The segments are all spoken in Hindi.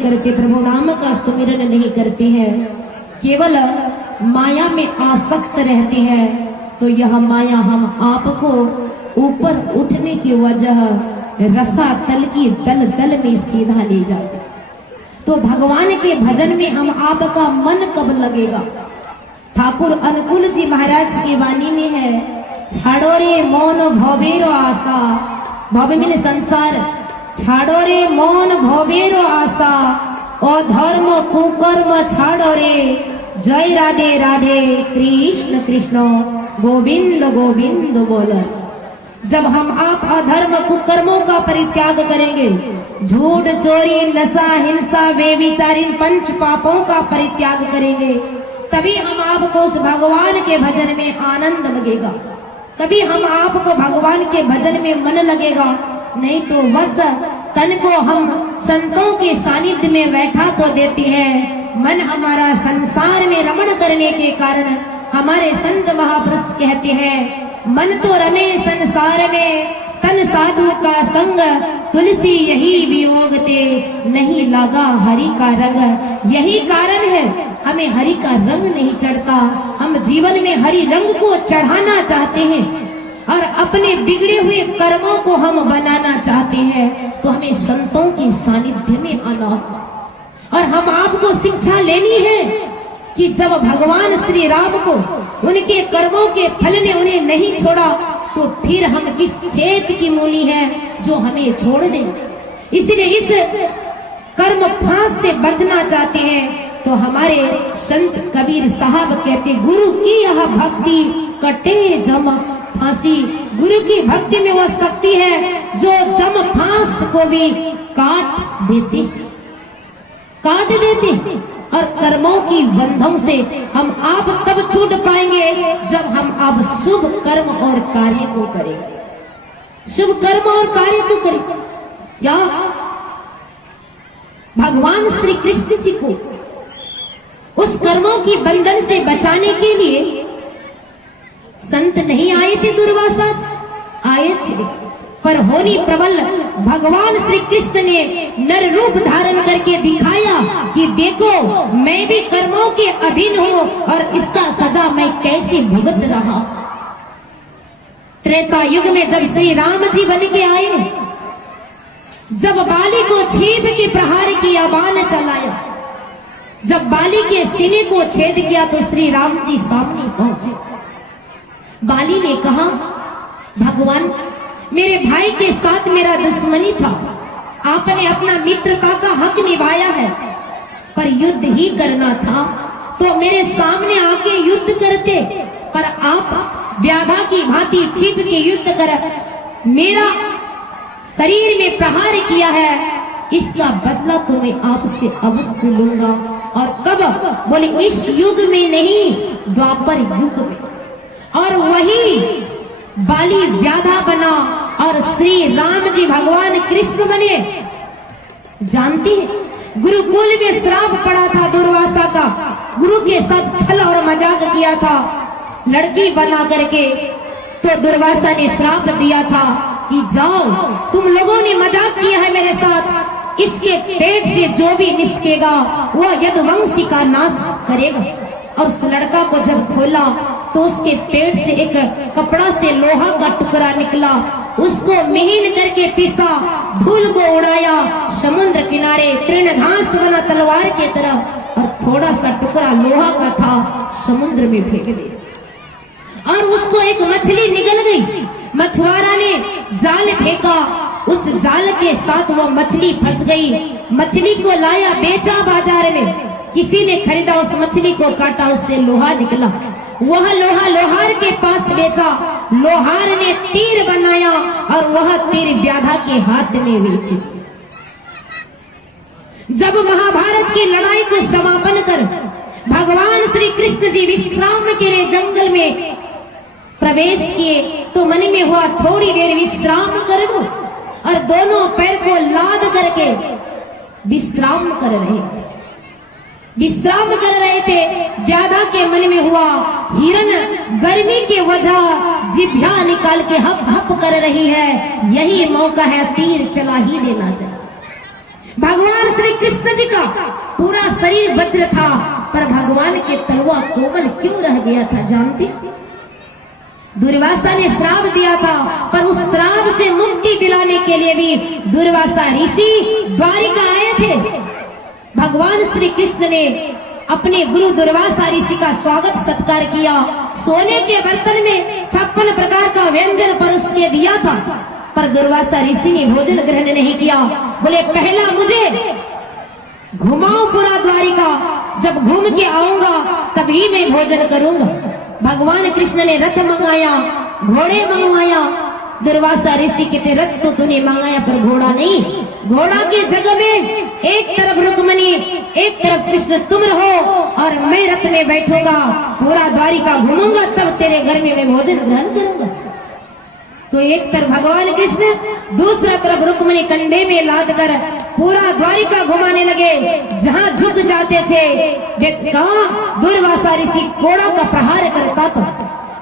करते, प्रभु नाम का सुमिरन नहीं करते हैं, केवल माया में आसक्त रहते हैं, तो यह माया हम आपको ऊपर उठने की वजह रसा तल की दल दल में सीधा ले जाते। तो भगवान के भजन में हम आपका मन कब लगेगा? ठाकुर अनुकूल जी महाराज की वाणी में है, छाड़ो रे मौन भवेरो आशा, भव में संसार, छाड़ो रे मौन भवेरो आशा, अधर्म कुकर्म छाड़ो रे, जय राधे राधे कृष्ण कृष्ण गोविंद गोविंद बोल। जब हम आप अधर्म कुकर्मों का परित्याग करेंगे, झूठ चोरी नशा हिंसा व्यभिचारी पंच पापों का परित्याग करेंगे, तभी हम आपको उस भगवान के भजन में आनंद लगेगा, तभी हम आपको भगवान के भजन में मन लगेगा। नहीं तो बस तन को हम संतों के सानिध्य में बैठा तो देते हैं, मन हमारा संसार में रमण करने के कारण हमारे संत महापुरुष कहते हैं, मन तो रमे संसार में तन साधु का संग, तुलसी यही वियोगते नहीं लगा हरि का रंग। यही कारण है हमें हरि का रंग नहीं चढ़ता। हम जीवन में हरि रंग को चढ़ाना चाहते हैं और अपने बिगड़े हुए कर्मों को हम बनाना चाहते हैं, तो हमें संतों के सानिध्य में आना और हम आपको शिक्षा लेनी है कि जब भगवान श्री राम को उनके कर्मों के फल ने उन्हें नहीं छोड़ा, तो फिर हम किस खेत की मूली है जो हमें छोड़ दे। इसलिए इस कर्म फांस से बचना चाहते हैं, तो हमारे संत कबीर साहब कहते, गुरु की यह भक्ति कटे जम फांसी। गुरु की भक्ति में वह शक्ति है जो जम फांस को भी काट देते। और कर्मों की बंधों से हम आप तब छूट पाएंगे जब हम अब शुभ कर्म और कार्य को करेंगे। शुभ कर्म और कार्य को करें। या भगवान श्री कृष्ण जी को उस कर्मों की बंधन से बचाने के लिए संत नहीं आए थे, दुर्वासा आए थे, पर होनी प्रबल भगवान श्री कृष्ण ने नर रूप धारण करके दिखाया कि देखो मैं भी कर्मों के अधीन हूँ और इसका सजा मैं कैसे भुगत रहा। त्रेता युग में जब श्री राम जी बन के आए, जब बाली को छीप के प्रहार किया, बाण चलाया, जब बाली के सीने को छेद किया, तो श्री राम जी सामने पहुंचे। बाली ने कहा, भगवान मेरे भाई के साथ मेरा दुश्मनी था, आपने अपना मित्रता का हक निभाया है, पर युद्ध ही करना था तो मेरे सामने आके युद्ध करते, पर आप व्याधा की भांति छिप के युद्ध कर मेरा शरीर में प्रहार किया है, इसका बदला तो मैं आपसे अवश्य लूंगा। और कब? बोले इस युग में नहीं, द्वापर युग में। और वही बाली व्याधा बना और श्री राम जी भगवान कृष्ण बने। जानती है, गुरुकुल में श्राप पड़ा था दुर्वासा का, गुरु के साथ छल और मजाक किया था लड़की बना करके, तो दुर्वासा ने श्राप दिया था कि जाओ तुम लोगों ने मजाक किया है मेरे साथ, इसके पेट से जो भी निकलेगा वह यदुवंशी का नाश करेगा। और उस लड़का को जब खोला तो उसके पेट से एक कपड़ा से लोहा का टुकड़ा निकला, उसको महीन करके पीसा, धूल को उड़ाया, समुद्र किनारे तृणघास बना तलवार के तरफ, और थोड़ा सा टुकड़ा लोहा का था समुद्र में फेंक दिया और उसको एक मछली निकल गई। मछुआरा ने जाल फेंका, उस जाल के साथ वो मछली फंस गई। मछली को लाया, बेचा बाजार में, किसी ने खरीदा, उस मछली को काटा, उससे लोहा निकला, वह लोहा लोहार के पास बेचा, लोहार ने तीर बनाया और वह तीर व्याधा के हाथ में बेची। जब महाभारत की लड़ाई को समापन कर भगवान श्री कृष्ण जी विश्राम के लिए जंगल में प्रवेश किए, तो मन में हुआ थोड़ी देर विश्राम कर लूं, और दोनों पैर को लाद करके विश्राम कर रहे थे। विश्राम कर रहे थे, व्याधा के मन में हुआ हिरन गर्मी के वजह जिभ्या निकाल के हप हप कर रही है, यही मौका है, तीर चला ही देना चाहिए। भगवान श्री कृष्ण जी का पूरा शरीर वज्र था, पर भगवान के तलवा कोमल क्यों रह गया था जानते? दुर्वासा ने श्राप दिया था, पर उस श्राप से मुक्ति दिलाने के लिए भी दुर्वासा ऋषि द्वारिका आए थे। भगवान श्री कृष्ण ने अपने गुरु दुर्वासा ऋषि का स्वागत सत्कार किया। सोने के बर्तन में 56 प्रकार का व्यंजन परोस के दिया था, पर दुर्वासा ऋषि ने भोजन ग्रहण नहीं किया। बोले पहला मुझे घुमाओ पूरा द्वारिका, जब घूम के आऊंगा तभी मैं भोजन करूंगा। भगवान कृष्ण ने रथ मंगाया, घोड़े मंगवाया। दुर्वासा ऋषि कहते रथ तो तूने मंगाया पर घोड़ा नहीं। घोड़ा की जगह में एक तरफ रुक्मणी, एक तरफ कृष्ण तुम रहो और मैं रथ में बैठूंगा, पूरा द्वारिका घूमूंगा, तब तेरे घर में मैं भोजन ग्रहण करूंगा। तो एक तरफ भगवान कृष्ण, दूसरा तरफ रुक्मणी कंधे में लाद कर पूरा द्वारिका घुमाने लगे। जहाँ झुक जाते थे वे कहाँ दुर्वासा ऋषि घोड़ा का प्रहार करता था।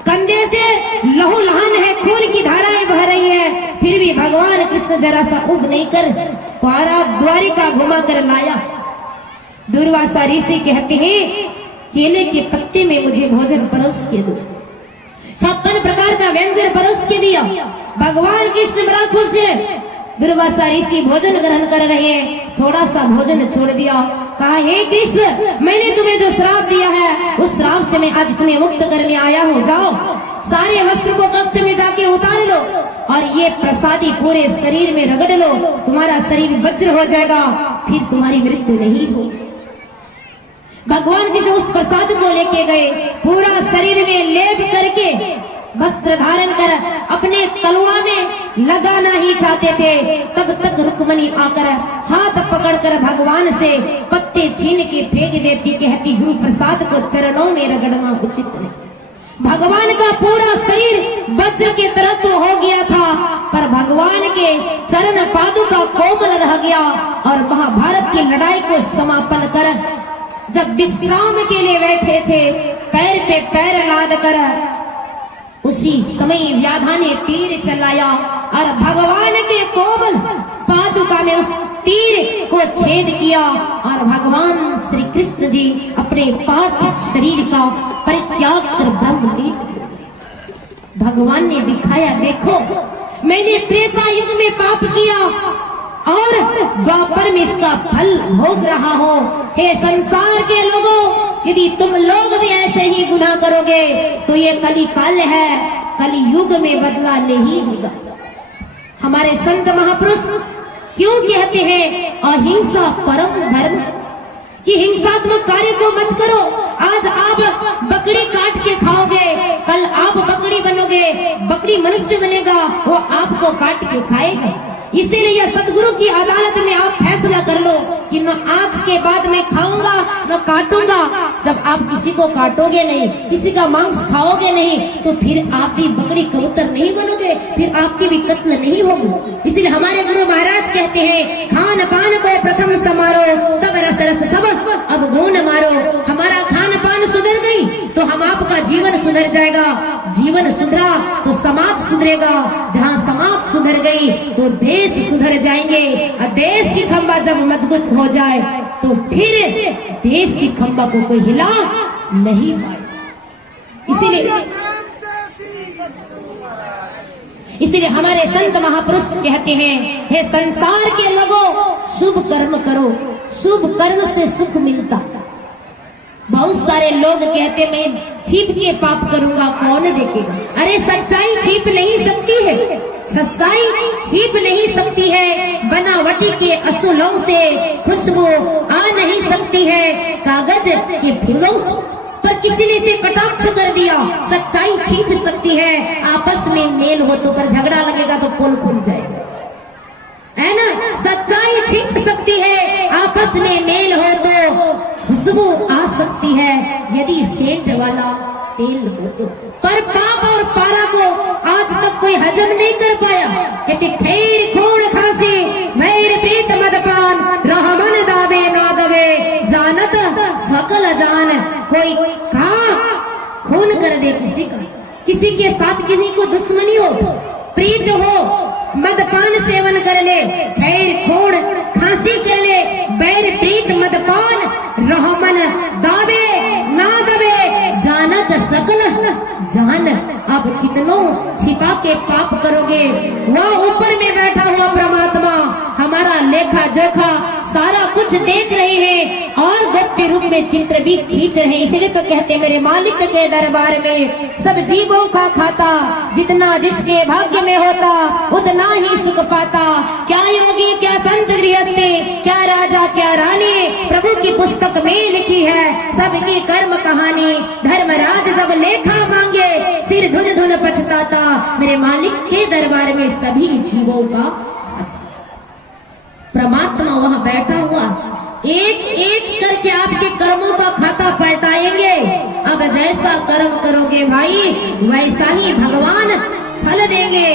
कंधे से लहू लहान है, खून की धाराएं बह रही है, फिर भी भगवान कृष्ण जरा सा उब नहीं कर पूरा द्वारिका घुमा कर लाया। दुर्वासा ऋषि कहते हैं केले के पत्ते में मुझे भोजन परोस के दो। 56 प्रकार का व्यंजन परोस के दिया। भगवान कृष्ण बड़ा खुश है। दुर्वासा ऋषि भोजन ग्रहण कर रहे हैं, थोड़ा सा भोजन छोड़ दिया। कहा हे कृष्ण, मैंने तुम्हें जो श्राप दिया है उस श्राप से मैं आज तुम्हें मुक्त करने आया हूँ। जाओ सारे वस्त्र को कक्ष में जाके उतार लो और ये प्रसादी पूरे शरीर में रगड़ लो, तुम्हारा शरीर वज्र हो जाएगा, फिर तुम्हारी मृत्यु नहीं होगी। भगवान कृष्ण उस प्रसाद को लेके गए, पूरा शरीर में लेप करके वस्त्र धारण कर अपने तलवा में लगाना ही चाहते थे। तब तक रुक्मणी आकर हाथ पकड़कर भगवान से पत्ते छीन के फेंक देती, कहती गुरु प्रसाद को चरणों में रगड़ना उचित नहीं। भगवान का पूरा शरीर वज्र की तरह तो हो गया था, पर भगवान के चरण पादुका कोमल रह गया। और महाभारत की लड़ाई को समापन कर जब विश्राम के लिए बैठे थे, पैर पे पैर लाद कर उसी समय व्याधा ने तीर चलाया और भगवान के कोमल पादुका में उस तीर को छेद किया और भगवान श्री कृष्ण जी अपने पार्थिव शरीर का परित्याग कर ब्रह्म लीन। भगवान ने दिखाया, देखो मैंने त्रेता युग में पाप किया और द्वापर में इसका फल भोग रहा हो। हे संसार के लोगों, यदि तुम लोग भी ऐसे ही गुनाह करोगे तो ये कली काल है, कली युग में बदला नहीं होगा। हमारे संत महापुरुष क्यों कहते हैं अहिंसा परम धर्म, कि हिंसात्मक कार्य को मत करो। आज आप बकरी काट के खाओगे, कल आप बकरी बनोगे, बकरी मनुष्य बनेगा, वो आपको काट के खाएगा। इसीलिए सदगुरु की अदालत में आप फैसला कर लो कि न आज के बाद मैं खाऊंगा न काटूंगा। जब आप किसी को काटोगे नहीं, किसी का मांस खाओगे नहीं, तो फिर आप भी बकरी कबूतर नहीं बनोगे, फिर आपकी भी कत्ल नहीं होगी। इसलिए हमारे गुरु महाराज कहते हैं खान पान को प्रथम समारो, तब रस रस सब अब गुण मारो। हमारा खान पान सुधर गई तो हम आपका जीवन सुधर जाएगा, जीवन सुधरा तो समाज सुधरेगा, जहाँ समाज सुधर गई तो देश सुधर जाएंगे। और देश की खंबा जब मजबूत हो जाए तो फिर देश की खंबा को कोई हिला नहीं पाए। इसीलिए हमारे संत महापुरुष कहते हैं, हे संसार के लोगों, शुभ कर्म करो, शुभ कर्म से सुख मिलता। बहुत सारे लोग कहते मैं छिप के पाप करूंगा, कौन देखेगा? अरे सच्चाई छिप नहीं सकती है, सच्चाई छिप नहीं सकती है। बनावटी के असूलों से खुशबू आ नहीं सकती है, कागज के फूलों से। पर किसी ने इसे कटाक्ष कर दिया, सच्चाई छिप सकती है। आपस में मेल हो तो पर झगड़ा लगेगा तो पोल खुल जाएगा, है ना? सच्चाई छिप सकती है, आपस में मेल हो तो खुशबू आ सकती है, यदि सेंट वाला तेल हो तो। पर पाप और पारा को आज तक कोई हजम नहीं कर पाया। कहते खैर खून खांसी मैर प्रीत मदपान, रहमन दावे ना दवे जानत सकल जान। कोई कहा खून कर दे किसी का, किसी के साथ किसी को दुश्मनी हो, प्रीत हो, मदपान सेवन कर ले, खैर खून खांसी कर ले, वह ऊपर में बैठा हुआ परमात्मा हमारा लेखा जोखा सारा कुछ देख रहे हैं और गोप्य रूप में चित्र भी खींच रहे हैं। इसलिए तो कहते मेरे मालिक के दरबार में सब जीवों का खाता, जितना जिसके भाग्य में होता उतना ही सुख पाता। क्या योगी क्या संत गृहस्थी, क्या राजा क्या रानी, प्रभु की पुस्तक में लिखी है सबकी कर्म कहानी। धर्मराज जब लेखा मांगे सिर धुन धुन पछताता। मेरे मालिक के दरबार में सभी जीवों का परमात्मा वहां बैठा हुआ एक एक करके आपके कर्मों का खाता पलटाएंगे। अब जैसा कर्म करोगे भाई वैसा ही भगवान फल देंगे।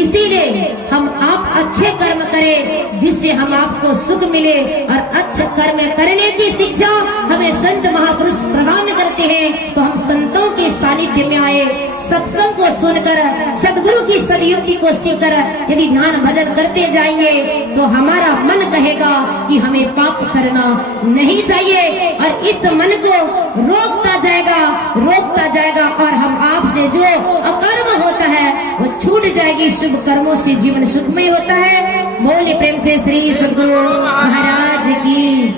इसीलिए हम आप अच्छे कर्म करें जिससे हम आपको सुख मिले और अच्छे कर्म करने की शिक्षा हमें संत महापुरुष प्रदान करते हैं। तो हम संतों के सानिध्य में आए, सत्संग को सुनकर सदगुरु की सदयुक्ति को सीखकर यदि ध्यान भजन करते जाएंगे तो हमारा मन कहेगा कि हमें पाप करना नहीं चाहिए और इस मन को रोकता जाएगा और हम आपसे जो अकर्म होता है वो छूट जाएगी। शुभ कर्मों से जीवन सुखमय होता है। बोले प्रेम से श्री सद्गुरु महाराज की।